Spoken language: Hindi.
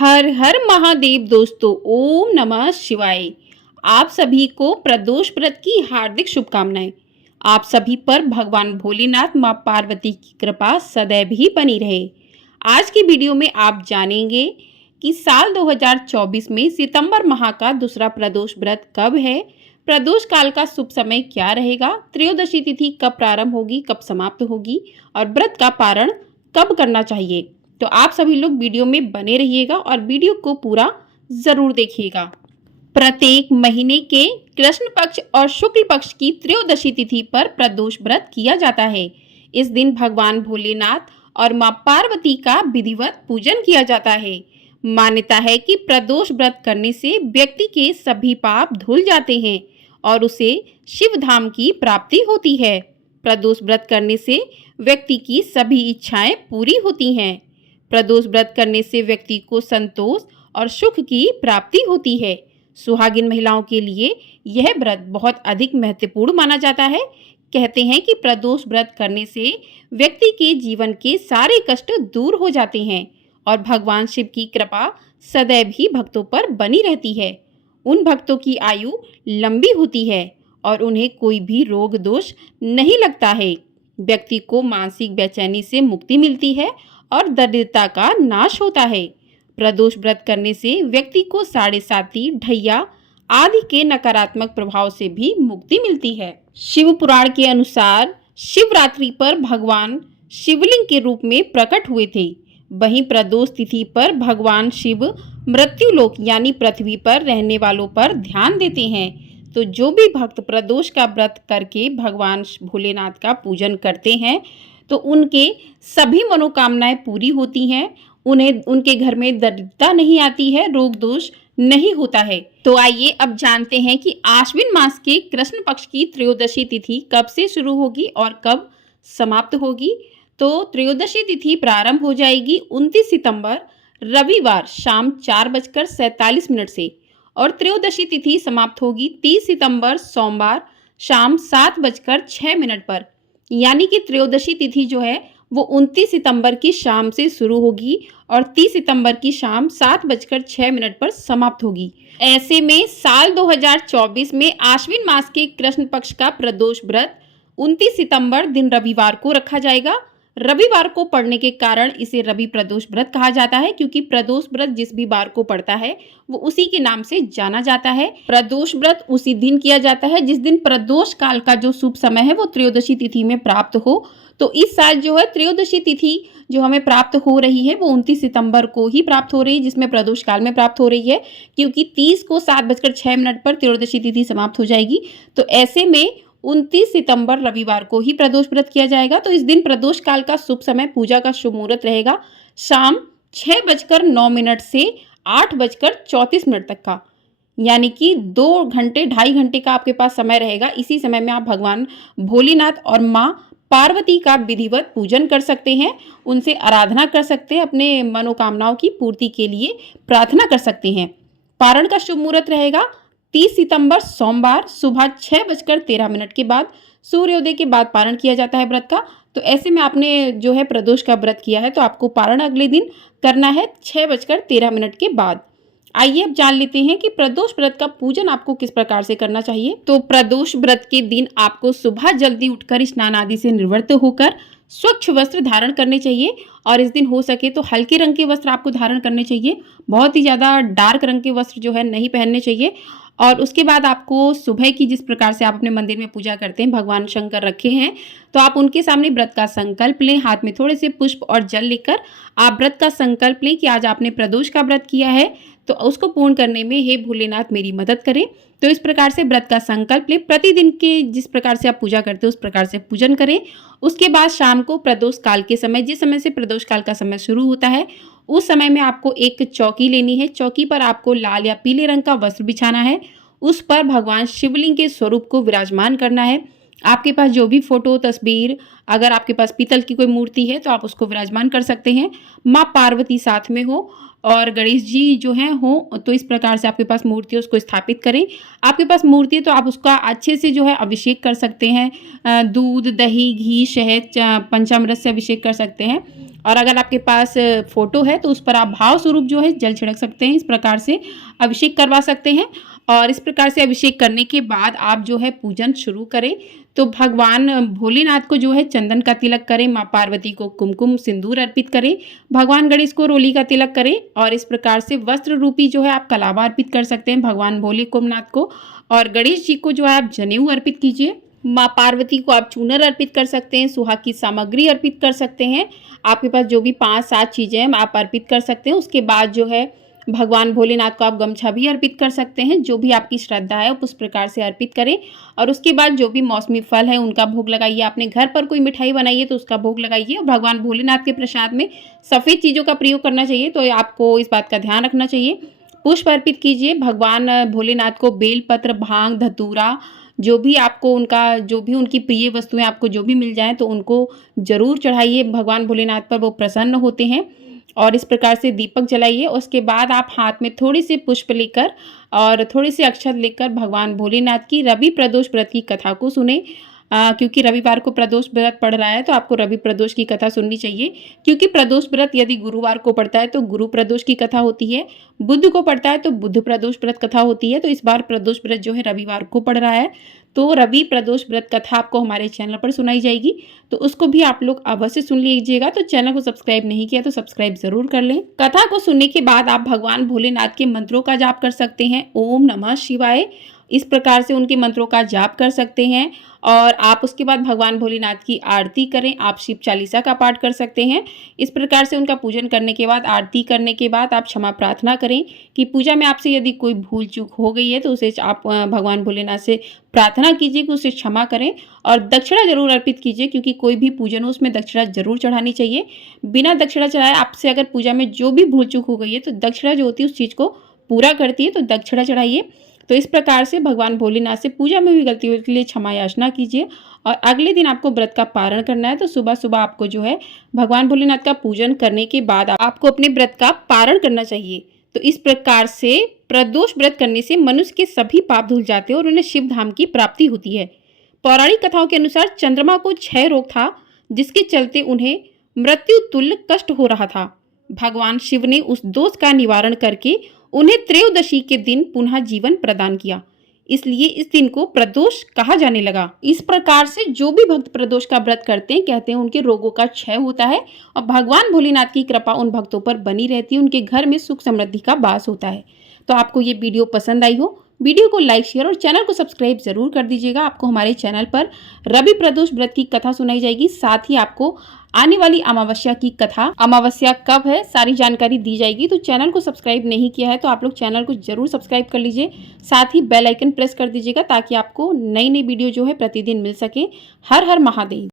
हर हर महादेव दोस्तों, ओम नमः शिवाय। आप सभी को प्रदोष व्रत की हार्दिक शुभकामनाएं। आप सभी पर भगवान भोलेनाथ मां पार्वती की कृपा सदैव ही बनी रहे। आज की वीडियो में आप जानेंगे कि साल 2024 में सितंबर माह का दूसरा प्रदोष व्रत कब है, प्रदोष काल का शुभ समय क्या रहेगा, त्रयोदशी तिथि कब प्रारंभ होगी, कब समाप्त होगी और व्रत का पारण कब करना चाहिए। तो आप सभी लोग वीडियो में बने रहिएगा और वीडियो को पूरा जरूर देखिएगा। प्रत्येक महीने के कृष्ण पक्ष और शुक्ल पक्ष की त्रयोदशी तिथि पर प्रदोष व्रत किया जाता है। इस दिन भगवान भोलेनाथ और मां पार्वती का विधिवत पूजन किया जाता है। मान्यता है कि प्रदोष व्रत करने से व्यक्ति के सभी पाप धुल जाते हैं और उसे शिव धाम की प्राप्ति होती है। प्रदोष व्रत करने से व्यक्ति की सभी इच्छाएं पूरी होती हैं। प्रदोष व्रत करने से व्यक्ति को संतोष और सुख की प्राप्ति होती है। सुहागिन महिलाओं के लिए यह व्रत बहुत अधिक महत्वपूर्ण माना जाता है। कहते हैं कि प्रदोष व्रत करने से व्यक्ति के जीवन के सारे कष्ट दूर हो जाते हैं और भगवान शिव की कृपा सदैव ही भक्तों पर बनी रहती है। उन भक्तों की आयु लंबी होती है और उन्हें कोई भी रोग दोष नहीं लगता है। व्यक्ति को मानसिक बेचैनी से मुक्ति मिलती है और दरिद्रता का नाश होता है। प्रदोष व्रत करने से व्यक्ति को साढ़े साती, ढैया आदि के नकारात्मक प्रभाव से भी मुक्ति मिलती है। शिव पुराण के अनुसार शिवरात्रि पर भगवान शिवलिंग के रूप में प्रकट हुए थे। वहीं प्रदोष तिथि पर भगवान शिव मृत्युलोक यानी पृथ्वी पर रहने वालों पर ध्यान देते हैं। तो जो भी भक्त प्रदोष का व्रत करके भगवान भोलेनाथ का पूजन करते हैं तो उनके सभी मनोकामनाएं पूरी होती हैं। उन्हें उनके घर में दरिद्रता नहीं आती है, रोग दोष नहीं होता है। तो आइए अब जानते हैं कि आश्विन मास के कृष्ण पक्ष की त्रयोदशी तिथि कब से शुरू होगी और कब समाप्त होगी। तो त्रयोदशी तिथि प्रारंभ हो जाएगी 29 सितंबर रविवार शाम 4:47 से और त्रयोदशी तिथि समाप्त होगी 30 सितंबर सोमवार शाम 7:06 पर। यानी कि त्रयोदशी तिथि जो है वो 29 सितंबर की शाम से शुरू होगी और 30 सितंबर की शाम 7:06 पर समाप्त होगी। ऐसे में साल 2024 में आश्विन मास के कृष्ण पक्ष का प्रदोष व्रत 29 सितंबर दिन रविवार को रखा जाएगा। रविवार को पड़ने के कारण इसे रवि प्रदोष व्रत कहा जाता है, क्योंकि प्रदोष व्रत जिस भी बार को पड़ता है वो उसी के नाम से जाना जाता है। प्रदोष व्रत उसी दिन किया जाता है जिस दिन प्रदोष काल का जो शुभ समय है वो त्रयोदशी तिथि में प्राप्त हो। तो इस साल जो है त्रयोदशी तिथि जो हमें प्राप्त हो रही है वो 29 सितंबर को ही प्राप्त हो रही है, जिसमें प्रदोष काल में प्राप्त हो रही है, क्योंकि 30 को 7:06 पर त्रयोदशी तिथि समाप्त हो जाएगी। तो ऐसे में 29 सितंबर रविवार को ही प्रदोष व्रत किया जाएगा। तो इस दिन प्रदोष काल का शुभ समय, पूजा का शुभ मुहूर्त रहेगा शाम 6:09 से 8:34 तक का, यानी कि 2 घंटे 2.5 घंटे का आपके पास समय रहेगा। इसी समय में आप भगवान भोलेनाथ और मां पार्वती का विधिवत पूजन कर सकते हैं, उनसे आराधना कर सकते हैं, अपने मनोकामनाओं की पूर्ति के लिए प्रार्थना कर सकते हैं। पारण का शुभ मुहूर्त रहेगा 30 सितंबर सोमवार सुबह 6:13 के बाद, सूर्योदय के बाद पारण किया जाता है व्रत का। तो ऐसे में आपने जो है प्रदोष का व्रत किया है तो आपको पारण अगले दिन करना है 6:13 के बाद। आइए अब जान लेते हैं कि प्रदोष व्रत का पूजन आपको किस प्रकार से करना चाहिए। तो प्रदोष व्रत के दिन आपको सुबह जल्दी उठकर स्नान आदि से निवृत्त होकर स्वच्छ वस्त्र धारण करने चाहिए और इस दिन हो सके तो हल्के रंग के वस्त्र आपको धारण करने चाहिए। बहुत ही ज़्यादा डार्क रंग के वस्त्र जो है नहीं पहनने चाहिए। और उसके बाद आपको सुबह की, जिस प्रकार से आप अपने मंदिर में पूजा करते हैं, भगवान शंकर रखे हैं तो आप उनके सामने व्रत का संकल्प लें। हाथ में थोड़े से पुष्प और जल लेकर आप व्रत का संकल्प लें कि आज आपने प्रदोष का व्रत किया है तो उसको पूर्ण करने में हे भोलेनाथ मेरी मदद करें। तो इस प्रकार से व्रत का संकल्प लें। प्रतिदिन के जिस प्रकार से आप पूजा करते हैं उस प्रकार से पूजन करें। उसके बाद शाम को प्रदोष काल के समय, जिस समय से प्रदोष काल का समय शुरू होता है उस समय में आपको एक चौकी लेनी है। चौकी पर आपको लाल या पीले रंग का वस्त्र बिछाना है। उस पर भगवान शिवलिंग के स्वरूप को विराजमान करना है। आपके पास जो भी फोटो, तस्वीर, अगर आपके पास पीतल की कोई मूर्ति है तो आप उसको विराजमान कर सकते हैं। माँ पार्वती साथ में हो और गणेश जी जो हैं हों तो इस प्रकार से आपके पास मूर्ति है उसको स्थापित करें। आपके पास मूर्ति है तो आप उसका अच्छे से जो है अभिषेक कर सकते हैं। दूध, दही, घी, शहद, पंचामृत से अभिषेक कर सकते हैं। और अगर आपके पास फ़ोटो है तो उस पर आप भाव स्वरूप जो है जल छिड़क सकते हैं। इस प्रकार से अभिषेक करवा सकते हैं और इस प्रकार से अभिषेक करने के बाद आप जो है पूजन शुरू करें। तो भगवान भोलेनाथ को जो है चंदन का तिलक करें, माँ पार्वती को कुमकुम सिंदूर अर्पित करें, भगवान गणेश को रोली का तिलक करें और इस प्रकार से वस्त्र रूपी जो है आप कलावा अर्पित कर सकते हैं भगवान भोले कुमनाथ को। और गणेश जी को जो है आप जनेऊ अर्पित कीजिए। माँ पार्वती को आप चूनर अर्पित कर सकते हैं, सुहाग की सामग्री अर्पित कर सकते हैं। आपके पास जो भी 5-7 चीज़ें हैं आप अर्पित कर सकते हैं। उसके बाद जो है भगवान भोलेनाथ को आप गमछा भी अर्पित कर सकते हैं। जो भी आपकी श्रद्धा है उस प्रकार से अर्पित करें और उसके बाद जो भी मौसमी फल है उनका भोग लगाइए। आपने घर पर कोई मिठाई बनाई है तो उसका भोग लगाइए। और भगवान भोलेनाथ के प्रसाद में सफ़ेद चीज़ों का प्रयोग करना चाहिए, तो आपको इस बात का ध्यान रखना चाहिए। पुष्प अर्पित कीजिए भगवान भोलेनाथ को, बेलपत्र, भांग, धतूरा, जो भी आपको उनका जो भी उनकी प्रिय वस्तुएं आपको जो भी मिल जाएं तो उनको ज़रूर चढ़ाइए भगवान भोलेनाथ पर, वो प्रसन्न होते हैं। और इस प्रकार से दीपक जलाइए। उसके बाद आप हाथ में थोड़ी सी पुष्प लेकर और थोड़ी सी अक्षत लेकर भगवान भोलेनाथ की रवि प्रदोष व्रत की कथा को सुने। क्योंकि रविवार को प्रदोष व्रत पड़ रहा है तो आपको रवि प्रदोष की कथा सुननी चाहिए। क्योंकि प्रदोष व्रत यदि गुरुवार को पड़ता है तो गुरु प्रदोष की कथा होती है, बुध को पड़ता है तो बुध प्रदोष व्रत कथा होती है। तो इस बार प्रदोष व्रत जो है रविवार को पड़ रहा है तो रवि प्रदोष व्रत कथा आपको हमारे चैनल पर सुनाई जाएगी, तो उसको भी आप लोग अवश्य सुन लीजिएगा। तो चैनल को सब्सक्राइब नहीं किया तो सब्सक्राइब जरूर कर लें। कथा को सुनने के बाद आप भगवान भोलेनाथ के मंत्रों का जाप कर सकते हैं। ओम नमः शिवाय, इस प्रकार से उनके मंत्रों का जाप कर सकते हैं। और आप उसके बाद भगवान भोलेनाथ की आरती करें। आप शिव चालीसा का पाठ कर सकते हैं। इस प्रकार से उनका पूजन करने के बाद, आरती करने के बाद आप क्षमा प्रार्थना करें कि पूजा में आपसे यदि कोई भूल चूक हो गई है तो उसे आप भगवान भोलेनाथ से प्रार्थना कीजिए कि उसे क्षमा करें। और दक्षिणा जरूर अर्पित कीजिए, क्योंकि कोई भी पूजन हो उसमें दक्षिणा जरूर चढ़ानी चाहिए। बिना दक्षिणा चढ़ाए आपसे अगर पूजा में जो भी भूल चूक हो गई है तो दक्षिणा जो होती है उस चीज़ को पूरा करती है, तो दक्षिणा चढ़ाइए। तो इस प्रकार से भगवान भोलेनाथ से पूजा में भी गलती के लिए क्षमा याचना कीजिए। और अगले दिन आपको व्रत का पारण करना है, तो सुबह सुबह आपको जो है भगवान भोलेनाथ का पूजन करने के बाद आपको अपने व्रत का पारण करना चाहिए। तो इस प्रकार से प्रदोष व्रत करने से मनुष्य के सभी पाप धुल जाते हैं और उन्हें शिव धाम की प्राप्ति होती है। पौराणिक कथाओं के अनुसार चंद्रमा को क्षय रोग था, जिसके चलते उन्हें मृत्यु तुल्य कष्ट हो रहा था। भगवान शिव ने उस दोष का निवारण करके उन्हें त्रयोदशी के दिन पुनः जीवन प्रदान किया, इसलिए इस दिन को प्रदोष कहा जाने लगा। इस प्रकार से जो भी भक्त प्रदोष का व्रत करते हैं, कहते हैं उनके रोगों का क्षय होता है और भगवान भोलेनाथ की कृपा उन भक्तों पर बनी रहती है, उनके घर में सुख समृद्धि का वास होता है। तो आपको ये वीडियो पसंद आई हो, वीडियो को लाइक, शेयर और चैनल को सब्सक्राइब जरूर कर दीजिएगा। आपको हमारे चैनल पर रवि प्रदोष व्रत की कथा सुनाई जाएगी, साथ ही आपको आने वाली अमावस्या की कथा, अमावस्या कब है, सारी जानकारी दी जाएगी। तो चैनल को सब्सक्राइब नहीं किया है तो आप लोग चैनल को जरूर सब्सक्राइब कर लीजिए, साथ ही बेल आइकन प्रेस कर दीजिएगा ताकि आपको नई नई वीडियो जो है प्रतिदिन मिल सके। हर हर महादेव।